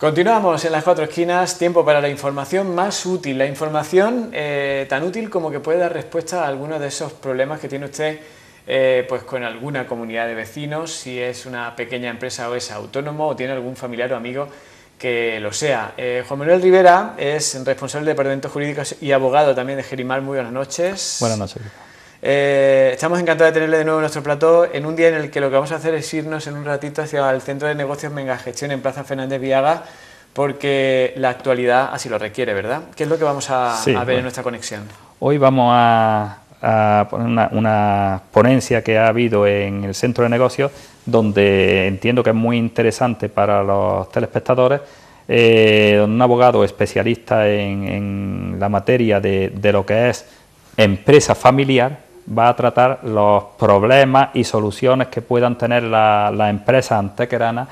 Continuamos en las cuatro esquinas, tiempo para la información más útil, la información tan útil como que puede dar respuesta a algunos de esos problemas que tiene usted pues con alguna comunidad de vecinos, si es una pequeña empresa o es autónomo o tiene algún familiar o amigo que lo sea. Juan Manuel Rivera es responsable de Departamentos Jurídicos y abogado también de Gerimar. Muy buenas noches. Buenas noches. Estamos encantados de tenerle de nuevo en nuestro plató en un día en el que lo que vamos a hacer es irnos en un ratito hacia el Centro de Negocios Mengagestión en Plaza Fernández Viaga, porque la actualidad así lo requiere, ¿verdad? ¿Qué es lo que vamos a ver en nuestra conexión? Hoy vamos a poner una ponencia que ha habido en el Centro de Negocios, donde entiendo que es muy interesante para los telespectadores, donde un abogado especialista en la materia de lo que es empresa familiar va a tratar los problemas y soluciones que puedan tener las empresas antequeranas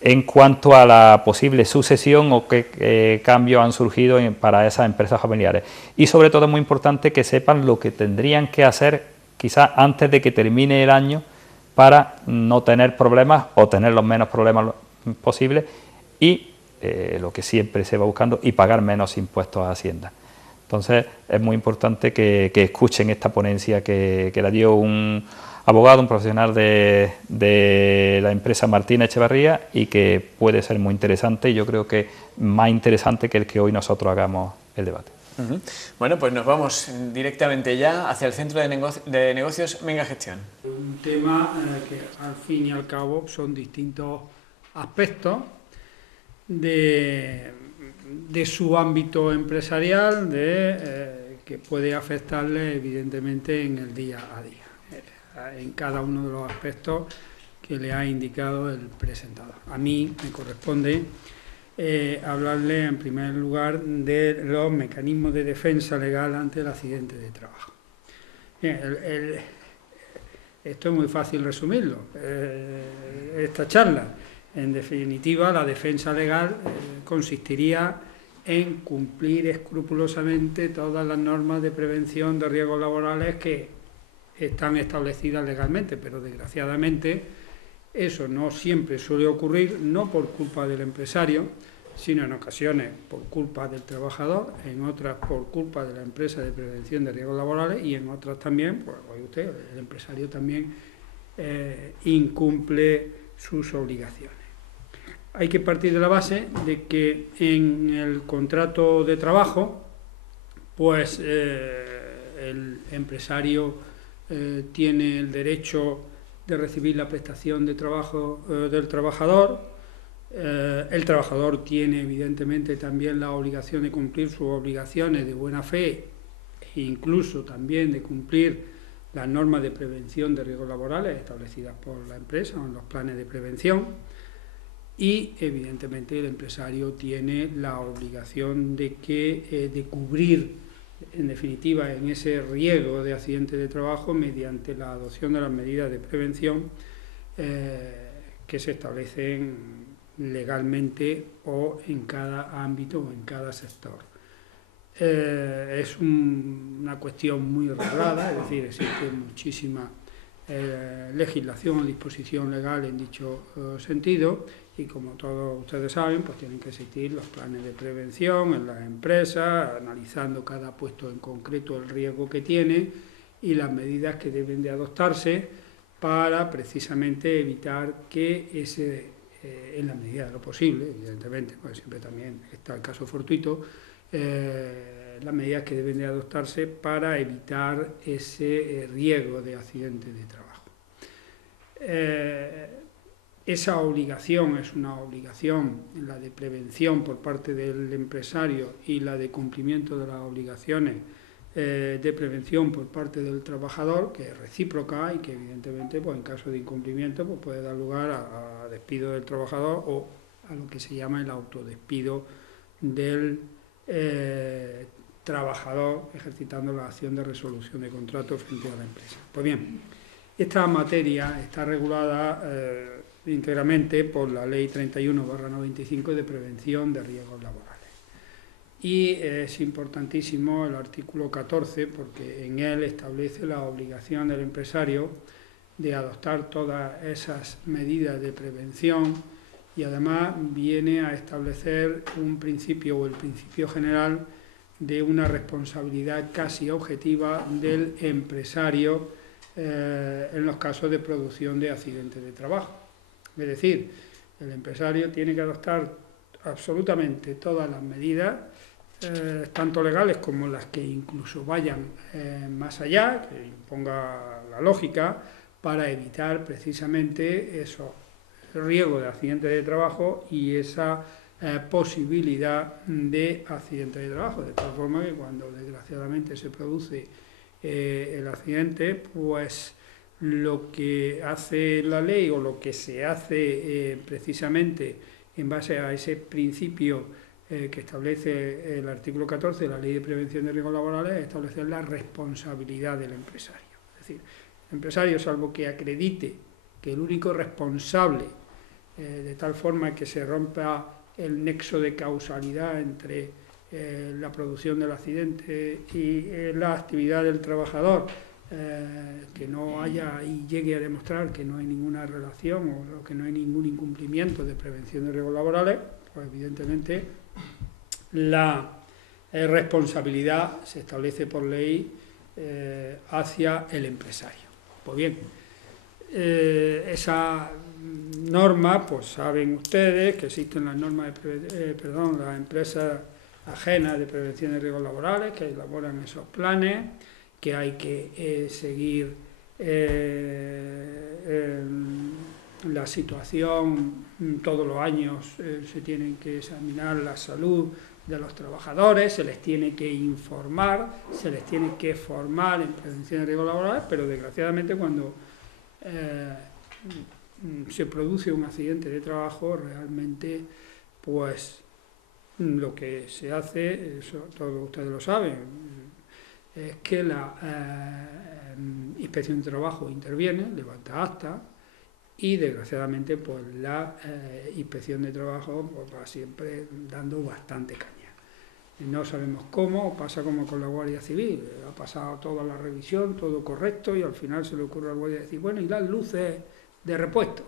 en cuanto a la posible sucesión o qué cambios han surgido para esas empresas familiares. Y sobre todo es muy importante que sepan lo que tendrían que hacer quizás antes de que termine el año para no tener problemas o tener los menos problemas posibles y lo que siempre se va buscando, y pagar menos impuestos a Hacienda. Entonces es muy importante que escuchen esta ponencia que la dio un abogado, un profesional de la empresa Martínez Echevarría, y que puede ser muy interesante, y yo creo que más interesante que el que hoy nosotros hagamos el debate. Bueno, pues nos vamos directamente ya hacia el Centro de Negocios Mengagestión. Un tema que al fin y al cabo son distintos aspectos de su ámbito empresarial, que puede afectarle evidentemente en el día a día, en cada uno de los aspectos que le ha indicado el presentador. A mí me corresponde hablarle en primer lugar de los mecanismos de defensa legal ante el accidente de trabajo. Esto es muy fácil resumirlo, esta charla. En definitiva, la defensa legal consistiría en cumplir escrupulosamente todas las normas de prevención de riesgos laborales que están establecidas legalmente, pero desgraciadamente eso no siempre suele ocurrir, no por culpa del empresario, sino en ocasiones por culpa del trabajador, en otras por culpa de la empresa de prevención de riesgos laborales, y en otras también, pues oye usted, el empresario también incumple sus obligaciones. Hay que partir de la base de que en el contrato de trabajo, pues el empresario tiene el derecho de recibir la prestación de trabajo del trabajador. El trabajador tiene evidentemente también la obligación de cumplir sus obligaciones de buena fe, e incluso también de cumplir las normas de prevención de riesgos laborales establecidas por la empresa o en los planes de prevención. Y evidentemente el empresario tiene la obligación de cubrir, en definitiva, en ese riesgo de accidente de trabajo mediante la adopción de las medidas de prevención que se establecen legalmente o en cada ámbito o en cada sector. Es una cuestión muy regulada, es decir, existe muchísima legislación o disposición legal en dicho sentido, y como todos ustedes saben, pues tienen que existir los planes de prevención en las empresas, analizando cada puesto en concreto el riesgo que tiene y las medidas que deben de adoptarse para precisamente evitar que en la medida de lo posible, evidentemente, pues siempre también está el caso fortuito, las medidas que deben de adoptarse para evitar ese riesgo de accidente de trabajo. Esa obligación es una obligación, la de prevención por parte del empresario y la de cumplimiento de las obligaciones de prevención por parte del trabajador, que es recíproca y que evidentemente pues, en caso de incumplimiento pues, puede dar lugar a despido del trabajador o a lo que se llama el autodespido del trabajador ejercitando la acción de resolución de contrato frente a la empresa. Pues bien, esta materia está regulada íntegramente por la Ley 31/95 de prevención de riesgos laborales. Y es importantísimo el artículo 14 porque en él establece la obligación del empresario de adoptar todas esas medidas de prevención y además viene a establecer un principio o el principio general de una responsabilidad casi objetiva del empresario en los casos de producción de accidentes de trabajo. Es decir, el empresario tiene que adoptar absolutamente todas las medidas, tanto legales como las que incluso vayan más allá, que imponga la lógica, para evitar precisamente esos riesgos de accidentes de trabajo y esa posibilidad de accidentes de trabajo, de tal forma que cuando desgraciadamente se produce el accidente, pues lo que hace la ley o lo que se hace precisamente en base a ese principio que establece el artículo 14 de la Ley de Prevención de Riesgos Laborales es establecer la responsabilidad del empresario. Es decir, el empresario, salvo que acredite que el único responsable, de tal forma que se rompa el nexo de causalidad entre la producción del accidente y la actividad del trabajador, que no haya y llegue a demostrar que no hay ninguna relación o que no hay ningún incumplimiento de prevención de riesgos laborales, pues evidentemente la responsabilidad se establece por ley hacia el empresario. Pues bien, esa norma, pues saben ustedes que existen las normas las empresas ajenas de prevención de riesgos laborales que elaboran esos planes, que hay que seguir la situación todos los años, se tienen que examinar la salud de los trabajadores, se les tiene que informar, se les tiene que formar en prevención de riesgos laborales, pero desgraciadamente cuando se produce un accidente de trabajo, realmente pues lo que se hace, eso todos ustedes lo saben, es que la inspección de trabajo interviene, levanta acta y desgraciadamente pues la inspección de trabajo pues, va siempre dando bastante caña. No sabemos cómo, pasa como con la Guardia Civil, ha pasado toda la revisión, todo correcto y al final se le ocurre al guardia decir, bueno, y las luces de repuesto,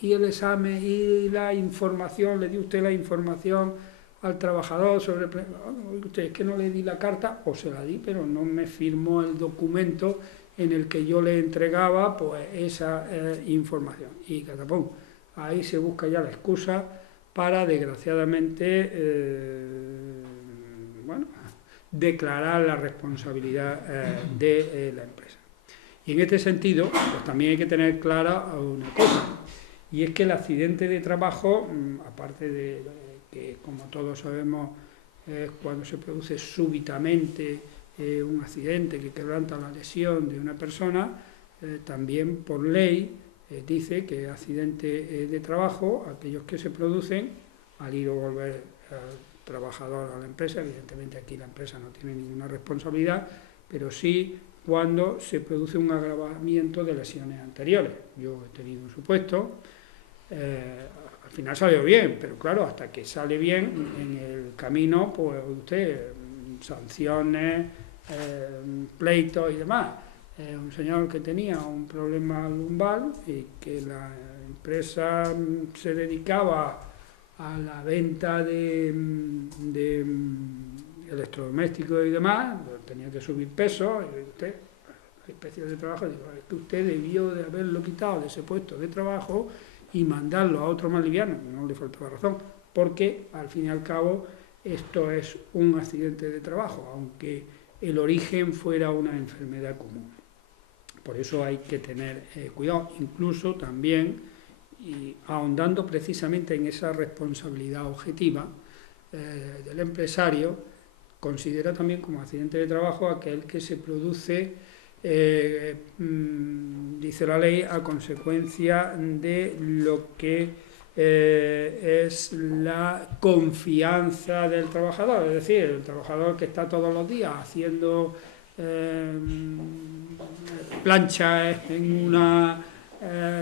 y el examen y la información, le dio usted la información al trabajador sobre, usted es que no le di la carta, o se la di, pero no me firmó el documento en el que yo le entregaba pues esa información, y catapum, ahí se busca ya la excusa para desgraciadamente declarar la responsabilidad de la empresa. Y en este sentido, pues también hay que tener clara una cosa, y es que el accidente de trabajo, aparte de que, como todos sabemos, es cuando se produce súbitamente un accidente que quebranta la lesión de una persona, también por ley dice que accidente de trabajo, aquellos que se producen al ir o volver al trabajador a la empresa, evidentemente aquí la empresa no tiene ninguna responsabilidad, pero sí cuando se produce un agravamiento de lesiones anteriores. Yo he tenido un supuesto, al final salió bien, pero claro, hasta que sale bien, en el camino, pues usted, sanciones, pleitos y demás. Un señor que tenía un problema lumbar y que la empresa se dedicaba a la venta de electrodomésticos y demás, tenía que subir peso, y usted, la inspección de trabajo, digo, es que usted debió de haberlo quitado de ese puesto de trabajo y mandarlo a otro más liviano, no le faltaba razón, porque al fin y al cabo esto es un accidente de trabajo, aunque el origen fuera una enfermedad común. Por eso hay que tener cuidado, incluso también, y ahondando precisamente en esa responsabilidad objetiva del empresario, considera también como accidente de trabajo aquel que se produce, dice la ley, a consecuencia de lo que es la confianza del trabajador, es decir, el trabajador que está todos los días haciendo planchas en una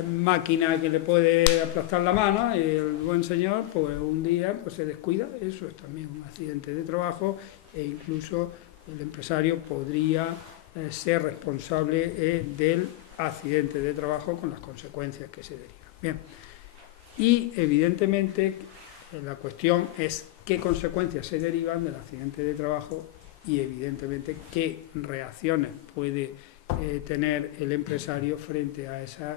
máquina que le puede aplastar la mano, y el buen señor pues un día pues se descuida, eso es también un accidente de trabajo, e incluso el empresario podría ser responsable del accidente de trabajo con las consecuencias que se derivan. Bien, Y evidentemente la cuestión es qué consecuencias se derivan del accidente de trabajo y evidentemente qué reacciones puede tener el empresario frente a esas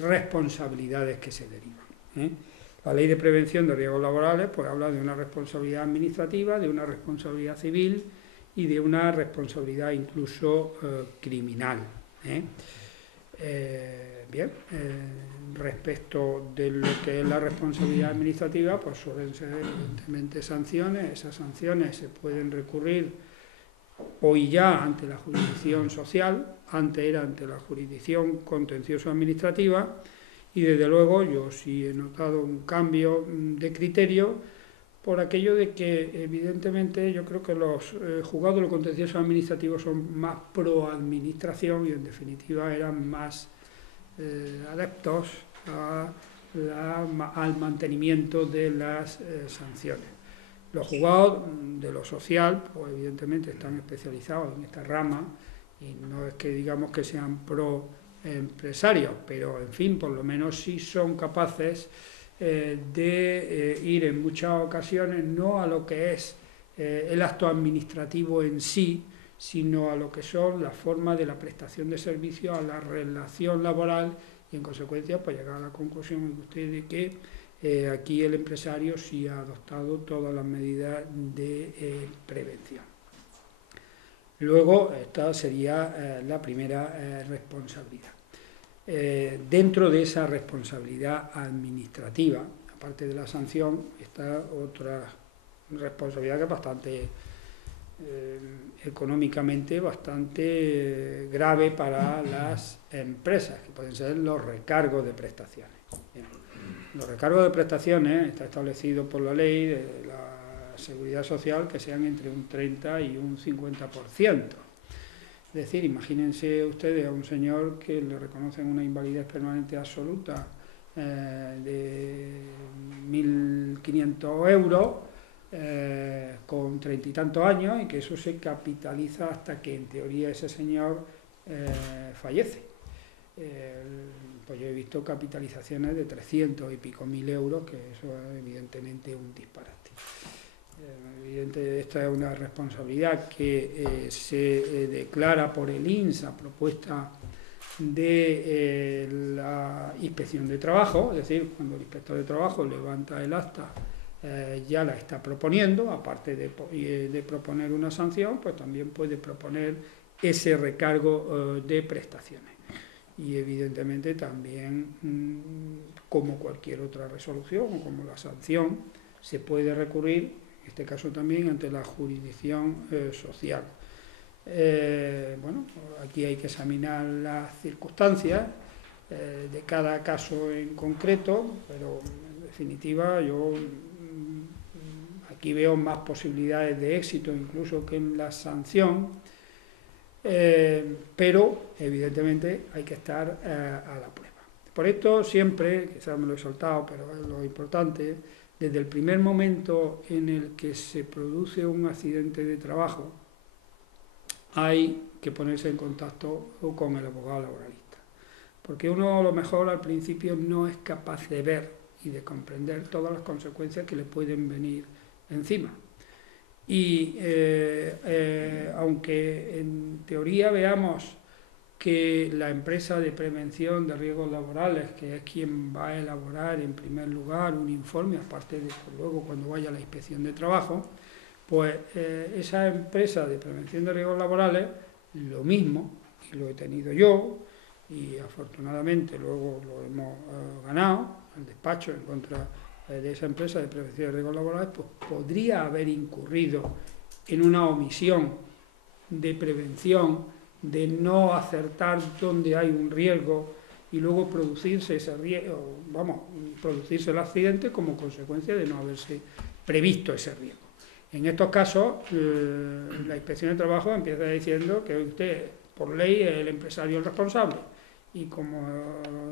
responsabilidades que se derivan. La Ley de Prevención de Riesgos Laborales pues habla de una responsabilidad administrativa, de una responsabilidad civil y de una responsabilidad incluso criminal. Bien, respecto de lo que es la responsabilidad administrativa, pues suelen ser evidentemente sanciones. Esas sanciones se pueden recurrir hoy ya ante la jurisdicción social, antes era ante la jurisdicción contencioso-administrativa, y desde luego yo sí he notado un cambio de criterio por aquello de que evidentemente yo creo que los juzgados de los contenciosos administrativos son más pro administración y en definitiva eran más adeptos al mantenimiento de las sanciones. Los juzgados de lo social, pues evidentemente están especializados en esta rama y no es que digamos que sean pro empresarios, pero en fin, por lo menos sí son capaces de ir en muchas ocasiones no a lo que es el acto administrativo en sí, sino a lo que son las formas de la prestación de servicios, a la relación laboral y en consecuencia pues llegar a la conclusión de que aquí el empresario sí ha adoptado todas las medidas de prevención. Luego esta sería la primera responsabilidad. Dentro de esa responsabilidad administrativa, aparte de la sanción, está otra responsabilidad que es bastante económicamente bastante grave para las empresas, que pueden ser los recargos de prestaciones. Bien. Los recargos de prestaciones está establecido por la ley de la Seguridad Social que sean entre un 30 y un 50%. Es decir, imagínense ustedes a un señor que le reconocen una invalidez permanente absoluta de 1.500 euros con 30 y tantos años y que eso se capitaliza hasta que en teoría ese señor fallece. Pues yo he visto capitalizaciones de 300 y pico mil euros, que eso es evidentemente un disparate. Evidentemente esta es una responsabilidad que se declara por el INSS a propuesta de la Inspección de Trabajo, es decir, cuando el inspector de trabajo levanta el acta ya la está proponiendo, aparte de proponer una sanción, pues también puede proponer ese recargo de prestaciones. Y evidentemente también, como cualquier otra resolución o como la sanción, se puede recurrir, en este caso también, ante la jurisdicción social. Bueno, aquí hay que examinar las circunstancias de cada caso en concreto, pero en definitiva yo aquí veo más posibilidades de éxito incluso que en la sanción, pero evidentemente hay que estar a la prueba. Por esto siempre, quizás me lo he saltado, pero es lo importante, desde el primer momento en el que se produce un accidente de trabajo, hay que ponerse en contacto con el abogado laboralista, porque uno a lo mejor al principio no es capaz de ver y de comprender todas las consecuencias que le pueden venir encima. Y aunque en teoría veamos que la empresa de prevención de riesgos laborales, que es quien va a elaborar en primer lugar un informe, aparte de luego cuando vaya a la inspección de trabajo, pues esa empresa de prevención de riesgos laborales, lo mismo, y lo he tenido yo, y afortunadamente luego lo hemos ganado, el despacho en contra de esa empresa de prevención de riesgos laborales, pues podría haber incurrido en una omisión de prevención, de no acertar donde hay un riesgo y luego producirse ese riesgo, producirse el accidente como consecuencia de no haberse previsto ese riesgo. En estos casos, la Inspección de Trabajo empieza diciendo que usted, por ley, es el empresario el responsable, y como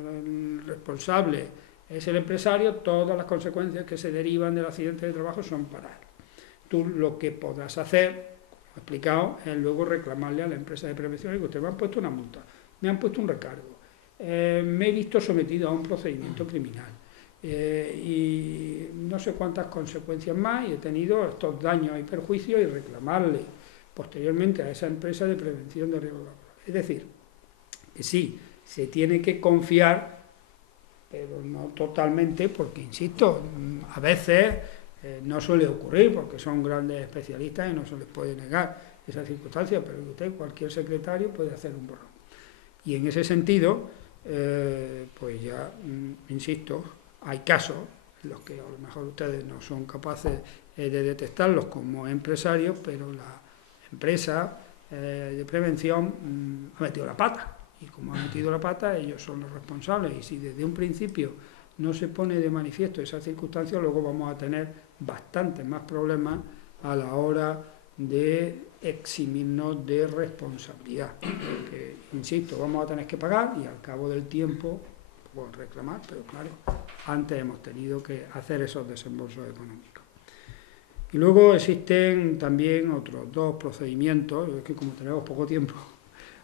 el responsable es el empresario, todas las consecuencias que se derivan del accidente de trabajo son para él. Tú lo que podrás hacer, como he explicado, es luego reclamarle a la empresa de prevención y que usted me han puesto una multa, me han puesto un recargo, me he visto sometido a un procedimiento criminal, y no sé cuántas consecuencias más, y he tenido estos daños y perjuicios y reclamarle posteriormente a esa empresa de prevención de riesgos laborales. Es decir, que sí, se tiene que confiar, pero no totalmente, porque, insisto, a veces no suele ocurrir, porque son grandes especialistas y no se les puede negar esa circunstancia, pero cualquier secretario puede hacer un borrón. Y en ese sentido, pues ya, insisto, hay casos en los que a lo mejor ustedes no son capaces de detectarlos como empresarios, pero la empresa de prevención ha metido la pata. Y como ha metido la pata, ellos son los responsables. Y si desde un principio no se pone de manifiesto esa circunstancia, luego vamos a tener bastantes más problemas a la hora de eximirnos de responsabilidad. Porque, insisto, vamos a tener que pagar y al cabo del tiempo pues, reclamar, pero claro, antes hemos tenido que hacer esos desembolsos económicos. Y luego existen también otros dos procedimientos, es que como tenemos poco tiempo,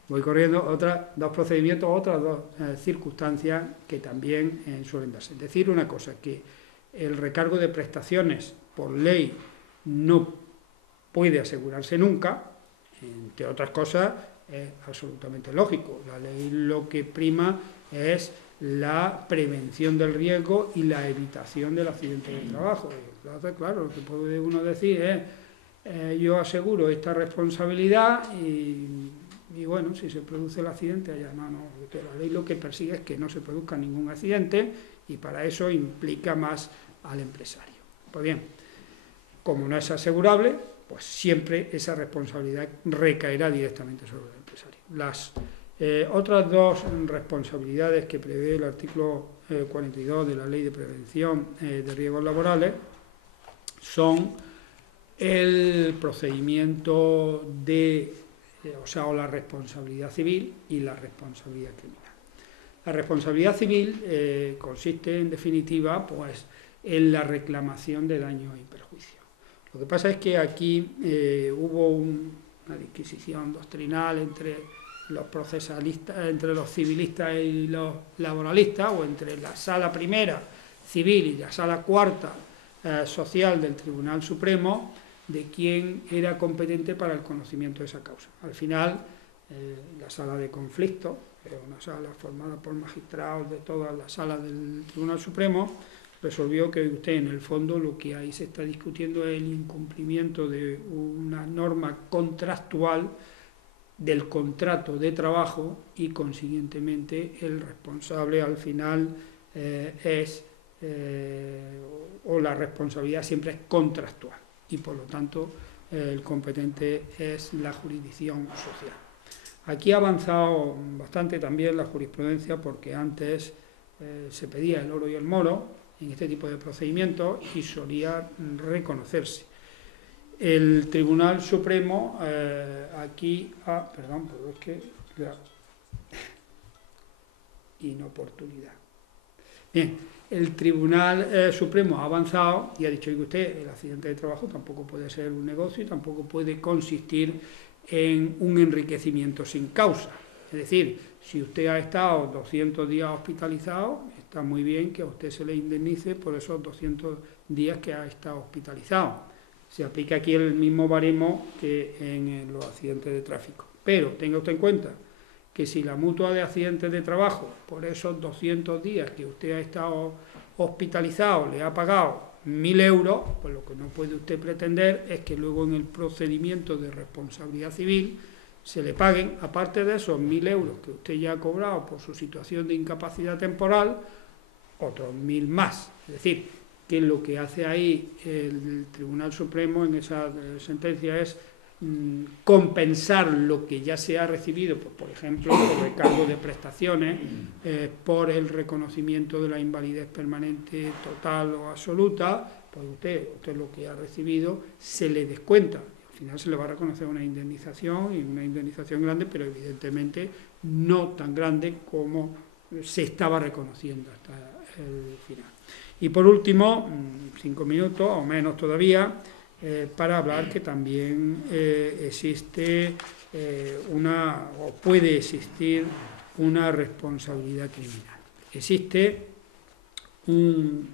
voy corriendo, dos procedimientos, otras dos circunstancias que también suelen darse. Decir una cosa, que el recargo de prestaciones por ley no puede asegurarse nunca, entre otras cosas, es absolutamente lógico. La ley lo que prima es la prevención del riesgo y la evitación del accidente de trabajo. Entonces, claro, lo que puede uno decir es yo aseguro esta responsabilidad y bueno, si se produce el accidente, allá no, la ley lo que persigue es que no se produzca ningún accidente y para eso implica más al empresario. Pues bien, como no es asegurable, pues siempre esa responsabilidad recaerá directamente sobre el empresario. Las otras dos responsabilidades que prevé el artículo 42 de la Ley de Prevención de Riesgos Laborales son el procedimiento o la responsabilidad civil y la responsabilidad criminal. La responsabilidad civil consiste, en definitiva, pues, en la reclamación de daños y perjuicios. Lo que pasa es que aquí hubo una disquisición doctrinal entre los procesalistas, entre los civilistas y los laboralistas, o entre la sala primera civil y la sala cuarta social del Tribunal Supremo, de quién era competente para el conocimiento de esa causa. Al final, la sala de conflicto, que es una sala formada por magistrados de todas las salas del Tribunal Supremo, resolvió que usted, en el fondo, lo que ahí se está discutiendo es el incumplimiento de una norma contractual del contrato de trabajo y, consiguientemente, el responsable al final o la responsabilidad siempre es contractual y, por lo tanto, el competente es la jurisdicción social. Aquí ha avanzado bastante también la jurisprudencia, porque antes se pedía el oro y el moro en este tipo de procedimientos y solía reconocerse. El Tribunal Supremo aquí perdón, pero es que la inoportunidad. Bien, el Tribunal Supremo ha avanzado y ha dicho que usted, el accidente de trabajo tampoco puede ser un negocio y tampoco puede consistir en un enriquecimiento sin causa. Es decir, si usted ha estado 200 días hospitalizado, está muy bien que a usted se le indemnice por esos 200 días que ha estado hospitalizado. Se aplica aquí el mismo baremo que en los accidentes de tráfico. Pero tenga usted en cuenta que si la mutua de accidentes de trabajo, por esos 200 días que usted ha estado hospitalizado, le ha pagado 1.000 euros, pues lo que no puede usted pretender es que luego en el procedimiento de responsabilidad civil se le paguen, aparte de esos 1.000 euros que usted ya ha cobrado por su situación de incapacidad temporal, otros 1.000 más. Es decir, que lo que hace ahí el Tribunal Supremo en esa sentencia es compensar lo que ya se ha recibido, pues, por ejemplo, por recargo de prestaciones, por el reconocimiento de la invalidez permanente total o absoluta, pues usted lo que ha recibido se le descuenta. Al final se le va a reconocer una indemnización, y una indemnización grande, pero evidentemente no tan grande como se estaba reconociendo hasta el final. Y por último, 5 minutos o menos todavía, para hablar que también existe o puede existir una responsabilidad criminal. Existe un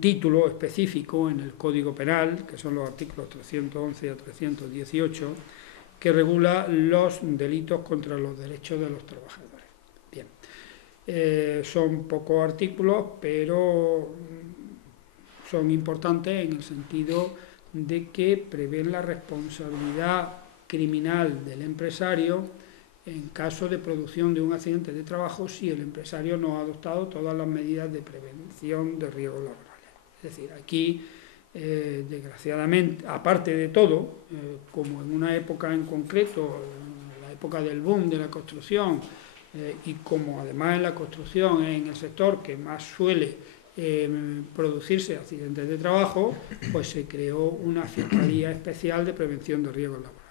título específico en el Código Penal, que son los artículos 311 a 318, que regula los delitos contra los derechos de los trabajadores. Bien, son pocos artículos, pero son importantes en el sentido de que prevén la responsabilidad criminal del empresario en caso de producción de un accidente de trabajo si el empresario no ha adoptado todas las medidas de prevención de riesgos laborales. Es decir, aquí, desgraciadamente, aparte de todo, como en una época en concreto, en la época del boom de la construcción, y como además en la construcción es en el sector que más suele producirse accidentes de trabajo, pues se creó una Fiscalía Especial de Prevención de Riesgos Laborales.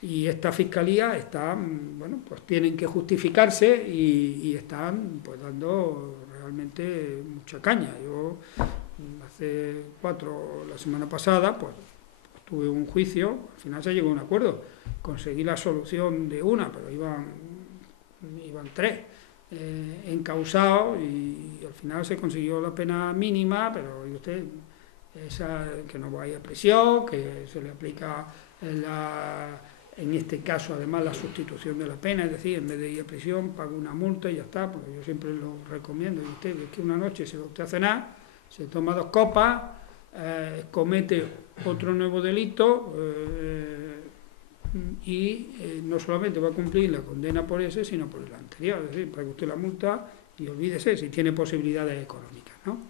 Y esta fiscalía está, bueno, pues tienen que justificarse y están pues dando realmente mucha caña. Yo la semana pasada, pues tuve un juicio, al final se llegó a un acuerdo, conseguí la solución de una, pero iban 3 encausados y al final se consiguió la pena mínima, pero usted, que no vaya a prisión, que se le aplica en este caso además la sustitución de la pena, es decir, en vez de ir a prisión paga una multa y ya está, porque yo siempre lo recomiendo. Y usted, es que una noche se va usted a cenar, se toma 2 copas, comete otro nuevo delito y no solamente va a cumplir la condena por ese, sino por el anterior, es decir, pague usted la multa y olvídese si tiene posibilidades económicas, ¿no?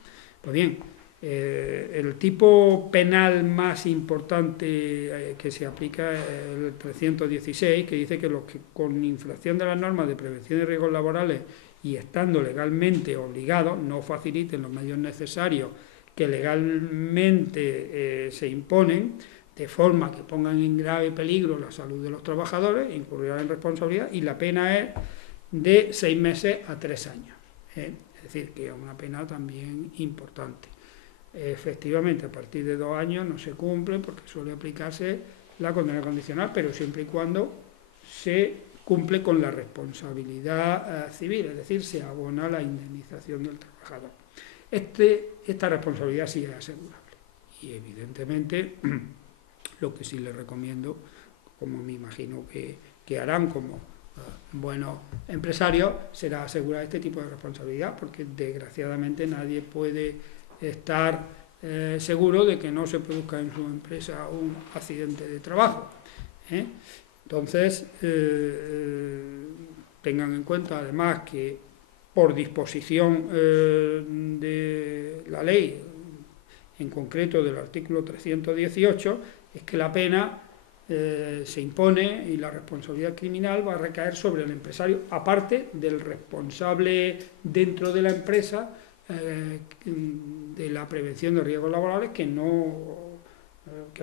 Pues bien, el tipo penal más importante que se aplica es el 316, que dice que los que con infracción de las normas de prevención de riesgos laborales y estando legalmente obligados no faciliten los medios necesarios que legalmente se imponen, de forma que pongan en grave peligro la salud de los trabajadores, incurrirán en responsabilidad, y la pena es de 6 meses a 3 años. Es decir, que es una pena también importante. Efectivamente, a partir de 2 años no se cumple porque suele aplicarse la condena condicional, pero siempre y cuando se cumple con la responsabilidad civil, es decir, se abona la indemnización del trabajador. Esta responsabilidad sí es asegurable y evidentemente lo que sí les recomiendo, como me imagino que harán como buenos empresarios, será asegurar este tipo de responsabilidad, porque desgraciadamente nadie puede estar seguro de que no se produzca en su empresa un accidente de trabajo. Entonces, tengan en cuenta además que por disposición de la ley, en concreto del artículo 318, es que la pena se impone y la responsabilidad criminal va a recaer sobre el empresario, aparte del responsable dentro de la empresa de la prevención de riesgos laborales que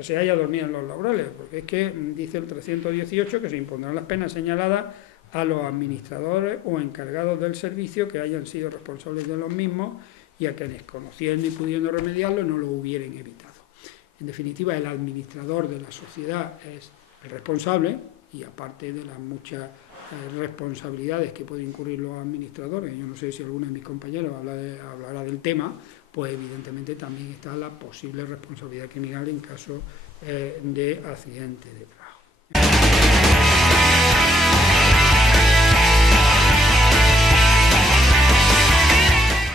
se haya dormido en los laureles, porque es que dice el 318 que se impondrán las penas señaladas a los administradores o encargados del servicio que hayan sido responsables de los mismos y a quienes, conociendo y pudiendo remediarlo, no lo hubieran evitado. En definitiva, el administrador de la sociedad es el responsable, y aparte de las muchas responsabilidades que pueden incurrir los administradores, yo no sé si alguno de mis compañeros hablará del tema, pues evidentemente también está la posible responsabilidad criminal en caso de accidente de trabajo.